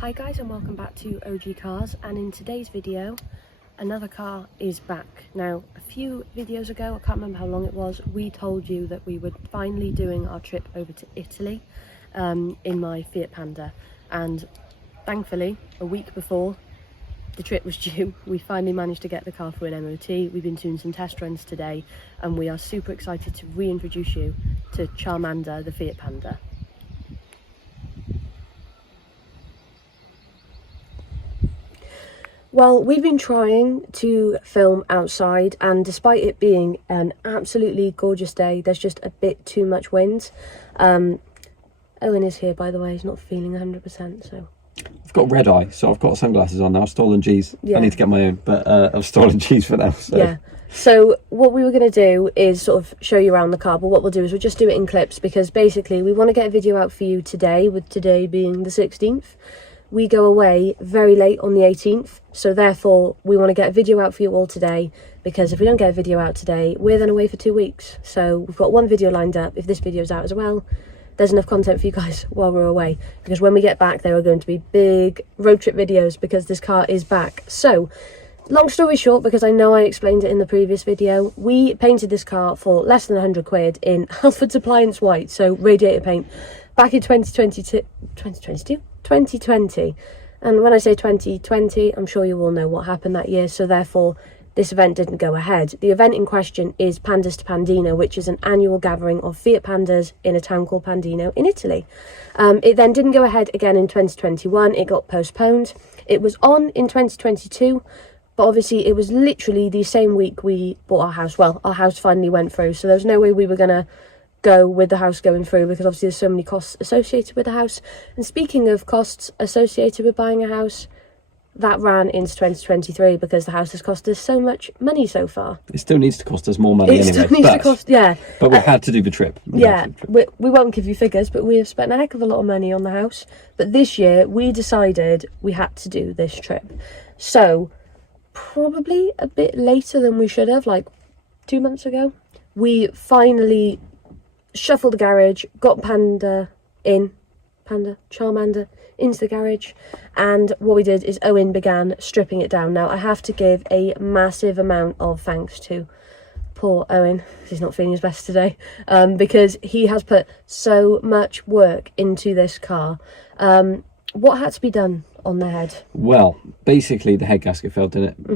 Hi guys, and welcome back to OG Cars, and in today's video another car is back. Now a few videos ago, I can't remember how long it was, we told you that we were finally doing our trip over to Italy in my Fiat Panda, and thankfully a week before the trip was due we finally managed to get the car through an MOT. We've been doing some test runs today and we are super excited to reintroduce you to Charmander, the Fiat Panda. Well, we've been trying to film outside, and despite it being an absolutely gorgeous day, there's just a bit too much wind. Owen is here, by the way. He's not feeling 100%, so... I've got red eye, so I've got sunglasses on now. I've stolen G's. Yeah. I need to get my own, but I've stolen G's for now. So. Yeah. So what we were going to do is sort of show you around the car, but what we'll do is we'll just do it in clips, because basically we want to get a video out for you today, with today being the 16th. We go away very late on the 18th, so therefore we want to get a video out for you all today, because if we don't get a video out today, we're then away for 2 weeks. So we've got one video lined up. If this video's out as well, there's enough content for you guys while we're away, because when we get back there are going to be big road trip videos, because this car is back. So long story short, because I know I explained it in the previous video, we painted this car for less than 100 quid in Halted appliance white, so radiator paint, back in 2020. And when I say 2020, I'm sure you all know what happened that year, so therefore this event didn't go ahead. The event in question is Pandas to Pandino, which is an annual gathering of Fiat Pandas in a town called Pandino in Italy. It then didn't go ahead again in 2021, it got postponed. It was on in 2022, but obviously it was literally the same week we bought our house. Well, our house finally went through, so there was no way we were going to go with the house going through, because obviously there's so many costs associated with the house. And speaking of costs associated with buying a house, that ran into 2023, because the house has cost us so much money so far. It still needs to cost us more money anyway. It still needs to cost, yeah. But we had to do the trip. We won't give you figures, but we have spent a heck of a lot of money on the house. But this year we decided we had to do this trip. So probably a bit later than we should have, like 2 months ago, we finally shuffled the garage, got Charmander into the garage, and what we did is Owen began stripping it down. Now I have to give a massive amount of thanks to poor Owen, he's not feeling his best today, because he has put so much work into this car. What had to be done on the head? Well, basically the head gasket failed, didn't it?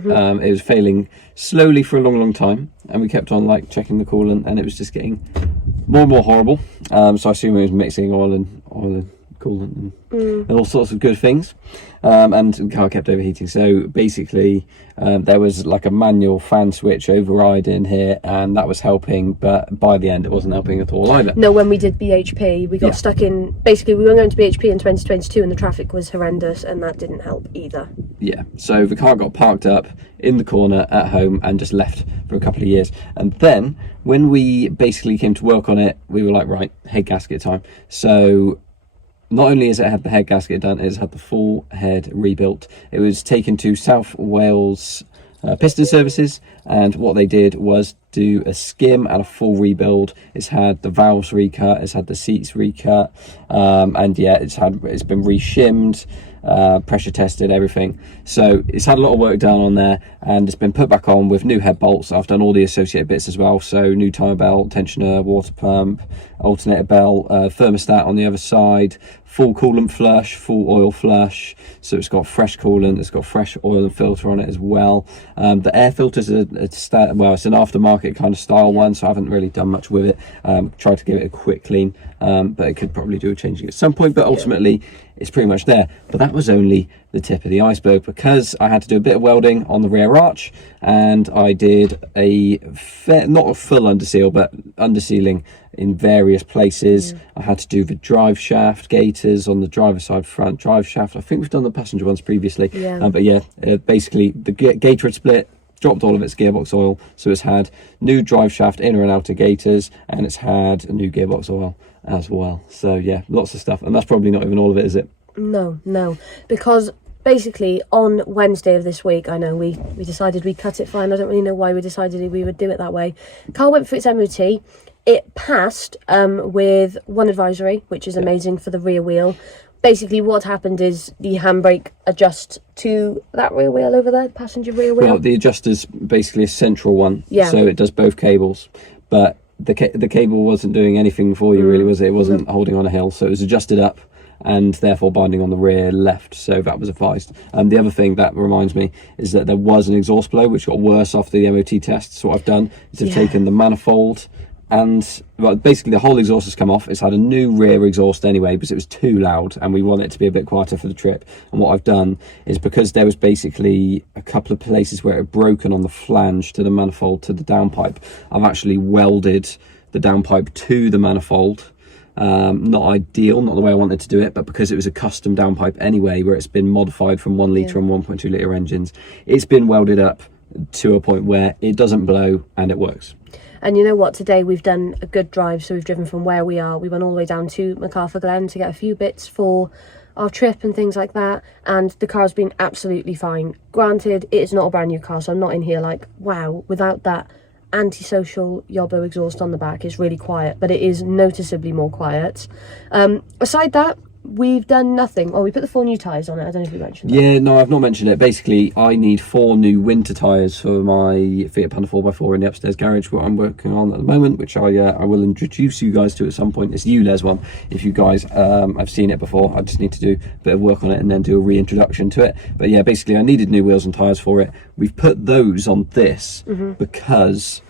It was failing slowly for a long time, and we kept on like checking the coolant, and it was just getting more and more horrible. So I assume it was mixing oil and coolant and all sorts of good things, and the car kept overheating. So basically there was like a manual fan switch override in here, and that was helping, but by the end it wasn't helping at all either. No, when we did BHP we got stuck in, basically we were going to BHP in 2022 and the traffic was horrendous, and that didn't help either. Yeah, so the car got parked up in the corner at home and just left for a couple of years, and then when we basically came to work on it, we were like, right, head gasket time. So not only has it had the head gasket done, it's had the full head rebuilt. It was taken to South Wales Piston Services, and what they did was do a skim and a full rebuild. It's had the valves recut, it's had the seats recut, and yeah, it's been reshimmed, pressure tested, everything. So it's had a lot of work done on there, and it's been put back on with new head bolts. I've done all the associated bits as well, so new tyre belt, tensioner, water pump, alternator belt, thermostat on the other side, full coolant flush, full oil flush, so it's got fresh coolant, it's got fresh oil and filter on it as well. The air filters are it's an aftermarket kind of style one, so I haven't really done much with it. Tried to give it a quick clean, but it could probably do a changing at some point, but ultimately it's pretty much there. But that was only the tip of the iceberg, because I had to do a bit of welding on the rear arch, and I did not a full underseal, but undersealing in various places. I had to do the drive shaft gaiters on the driver's side front drive shaft. I think we've done the passenger ones previously, but yeah, basically the gaiter had split, dropped all of its gearbox oil, so it's had new drive shaft inner and outer gaiters, and it's had a new gearbox oil as well. So yeah, lots of stuff, and that's probably not even all of it, is it? No, because basically on Wednesday of this week, I know we decided we'd cut it fine. I don't really know why we decided we would do it that way. Car went for its MOT. It passed with one advisory, which is amazing for the rear wheel. basically what happened is the handbrake adjusts to that rear wheel over there, passenger rear wheel. Well, the adjuster's basically a central one, Yeah. so it does both cables, but the cable wasn't doing anything for you, really, was it? It wasn't holding on a hill, so it was adjusted up and therefore binding on the rear left, so that was advised. The other thing that reminds me is that there was an exhaust blow which got worse after the MOT test. So what I've done is I've taken the manifold and, well, basically the whole exhaust has come off. It's had a new rear exhaust anyway because it was too loud and we want it to be a bit quieter for the trip. And what I've done is, because there was basically a couple of places where it had broken on the flange to the manifold to the downpipe, I've actually welded the downpipe to the manifold. Not ideal, not the way I wanted to do it, but because it was a custom downpipe anyway, where it's been modified from 1 litre and 1.2 litre engines, it's been welded up to a point where it doesn't blow and it works. And you know what, today we've done a good drive. So we've driven from where we are, we went all the way down to MacArthur Glen to get a few bits for our trip and things like that, and the car's been absolutely fine. Granted, it's not a brand new car, so I'm not in here like, wow, without that antisocial Yobbo exhaust on the back. It's really quiet, but it is noticeably more quiet. Aside that, we've done nothing. Oh, we put the 4 new tyres on it. I don't know if you mentioned that. Yeah, no, I've not mentioned it. Basically, I need 4 new winter tyres for my Fiat Panda 4x4 in the upstairs garage, what I'm working on at the moment, which I will introduce you guys to at some point. It's the ULEZ one. If you guys have seen it before, I just need to do a bit of work on it and then do a reintroduction to it. But yeah, basically, I needed new wheels and tyres for it. We've put those on this because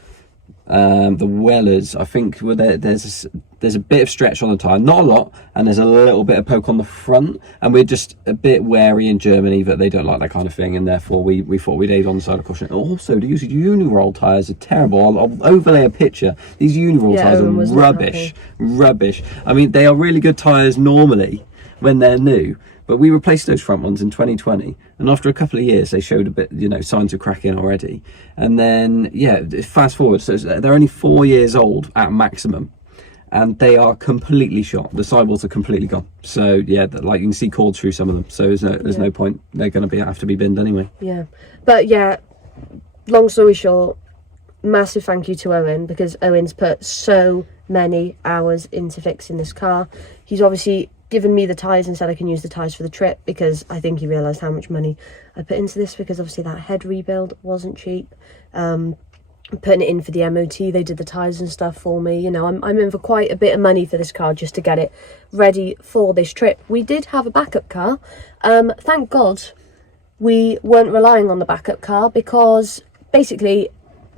the Wellers, I think, there's a bit of stretch on the tyre, not a lot, and there's a little bit of poke on the front, and we're just a bit wary in Germany that they don't like that kind of thing, and therefore we thought we'd aid on the side of caution. Also, to use Uniroll tyres are terrible. I'll overlay a picture. These Uniroll tyres are rubbish. I mean, they are really good tyres normally when they're new, but we replaced those front ones in 2020, and after a couple of years they showed a bit, signs of cracking already. And then fast forward, so they're only 4 years old at maximum, and they are completely shot. The sidewalls are completely gone. So yeah, like you can see cords through some of them, so there's no point. They're going to have to be binned anyway. Yeah, but yeah, long story short, massive thank you to Owen, because Owen's put so many hours into fixing this car. He's obviously given me the tyres and said I can use the tyres for the trip, because I think he realised how much money I put into this, because obviously that head rebuild wasn't cheap. Putting it in for the MOT, they did the tyres and stuff for me. I'm in for quite a bit of money for this car just to get it ready for this trip. We did have a backup car. Thank God we weren't relying on the backup car, because basically,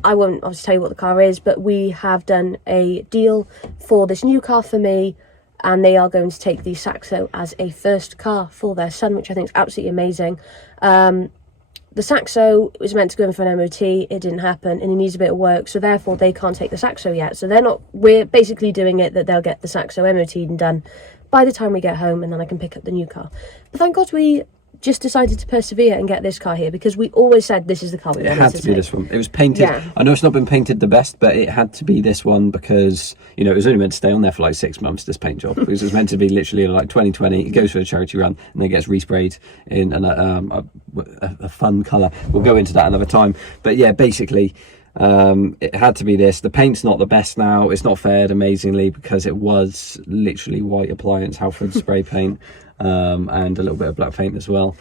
I won't obviously tell you what the car is, but we have done a deal for this new car for me, and they are going to take the Saxo as a first car for their son, which I think is absolutely amazing. The Saxo was meant to go in for an MOT, it didn't happen, and it needs a bit of work, so therefore they can't take the Saxo yet. So we're basically doing it that they'll get the Saxo MOT and done by the time we get home, and then I can pick up the new car. But thank God we just decided to persevere and get this car here, because we always said this is the car we wanted to take. It had to be this one. It was painted. I know it's not been painted the best, but it had to be this one, because it was only meant to stay on there for like 6 months, this paint job, because it was meant to be literally like 2020. It goes for a charity run and then gets resprayed in a fun colour. We'll go into that another time. But yeah, basically it had to be this. The paint's not the best now. It's not fared amazingly, because it was literally white appliance Halford spray paint, and a little bit of black paint as well,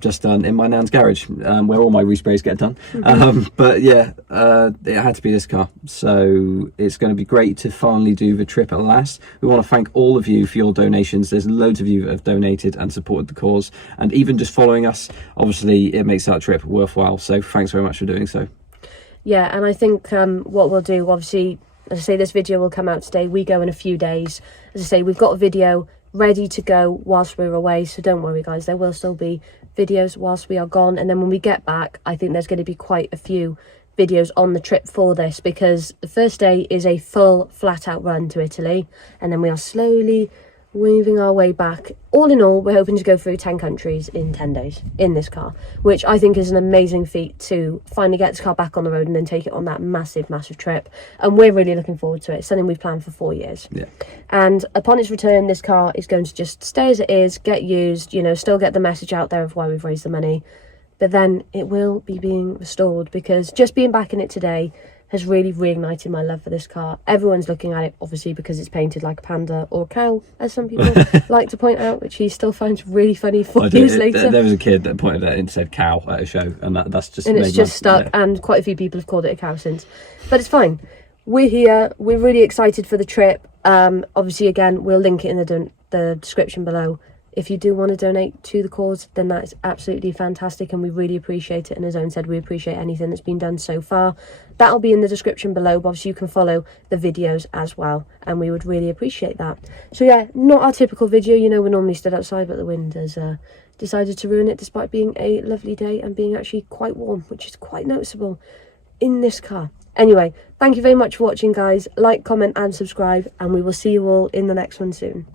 just done in my nan's garage, where all my resprays get done. But yeah, it had to be this car, so it's going to be great to finally do the trip at last. We want to thank all of you for your donations. There's loads of you that have donated and supported the cause, and even just following us, obviously it makes that trip worthwhile, so thanks very much for doing so. Yeah, and I think what we'll do, obviously, as I say, this video will come out today. We go in a few days. As I say, we've got a video ready to go whilst we're away, so don't worry guys, there will still be videos whilst we are gone. And then when we get back, I think there's going to be quite a few videos on the trip for this, because the first day is a full flat out run to Italy, and then we are slowly weaving our way back. All in all, we're hoping to go through 10 countries in 10 days in this car, which I think is an amazing feat, to finally get this car back on the road and then take it on that massive trip. And we're really looking forward to it. It's something we've planned for 4 years. Yeah. And upon its return, this car is going to just stay as it is, get used, still get the message out there of why we've raised the money, but then it will be being restored, because just being back in it today has really reignited my love for this car. Everyone's looking at it, obviously, because it's painted like a panda or a cow, as some people like to point out, which he still finds really funny 4 years later. There was a kid that pointed at it and said cow at a show, and that's just... And it's just stuck, and quite a few people have called it a cow since. But it's fine. We're here. We're really excited for the trip. Obviously, again, we'll link it in the description below. If you do want to donate to the cause, then that's absolutely fantastic, and we really appreciate it. And as Owen said, we appreciate anything that's been done so far. That'll be in the description below, but obviously you can follow the videos as well, and we would really appreciate that. So yeah, not our typical video. You know, we're normally stood outside, but the wind has decided to ruin it, despite being a lovely day and being actually quite warm, which is quite noticeable in this car. Anyway, thank you very much for watching, guys. Like, comment and subscribe, and we will see you all in the next one soon.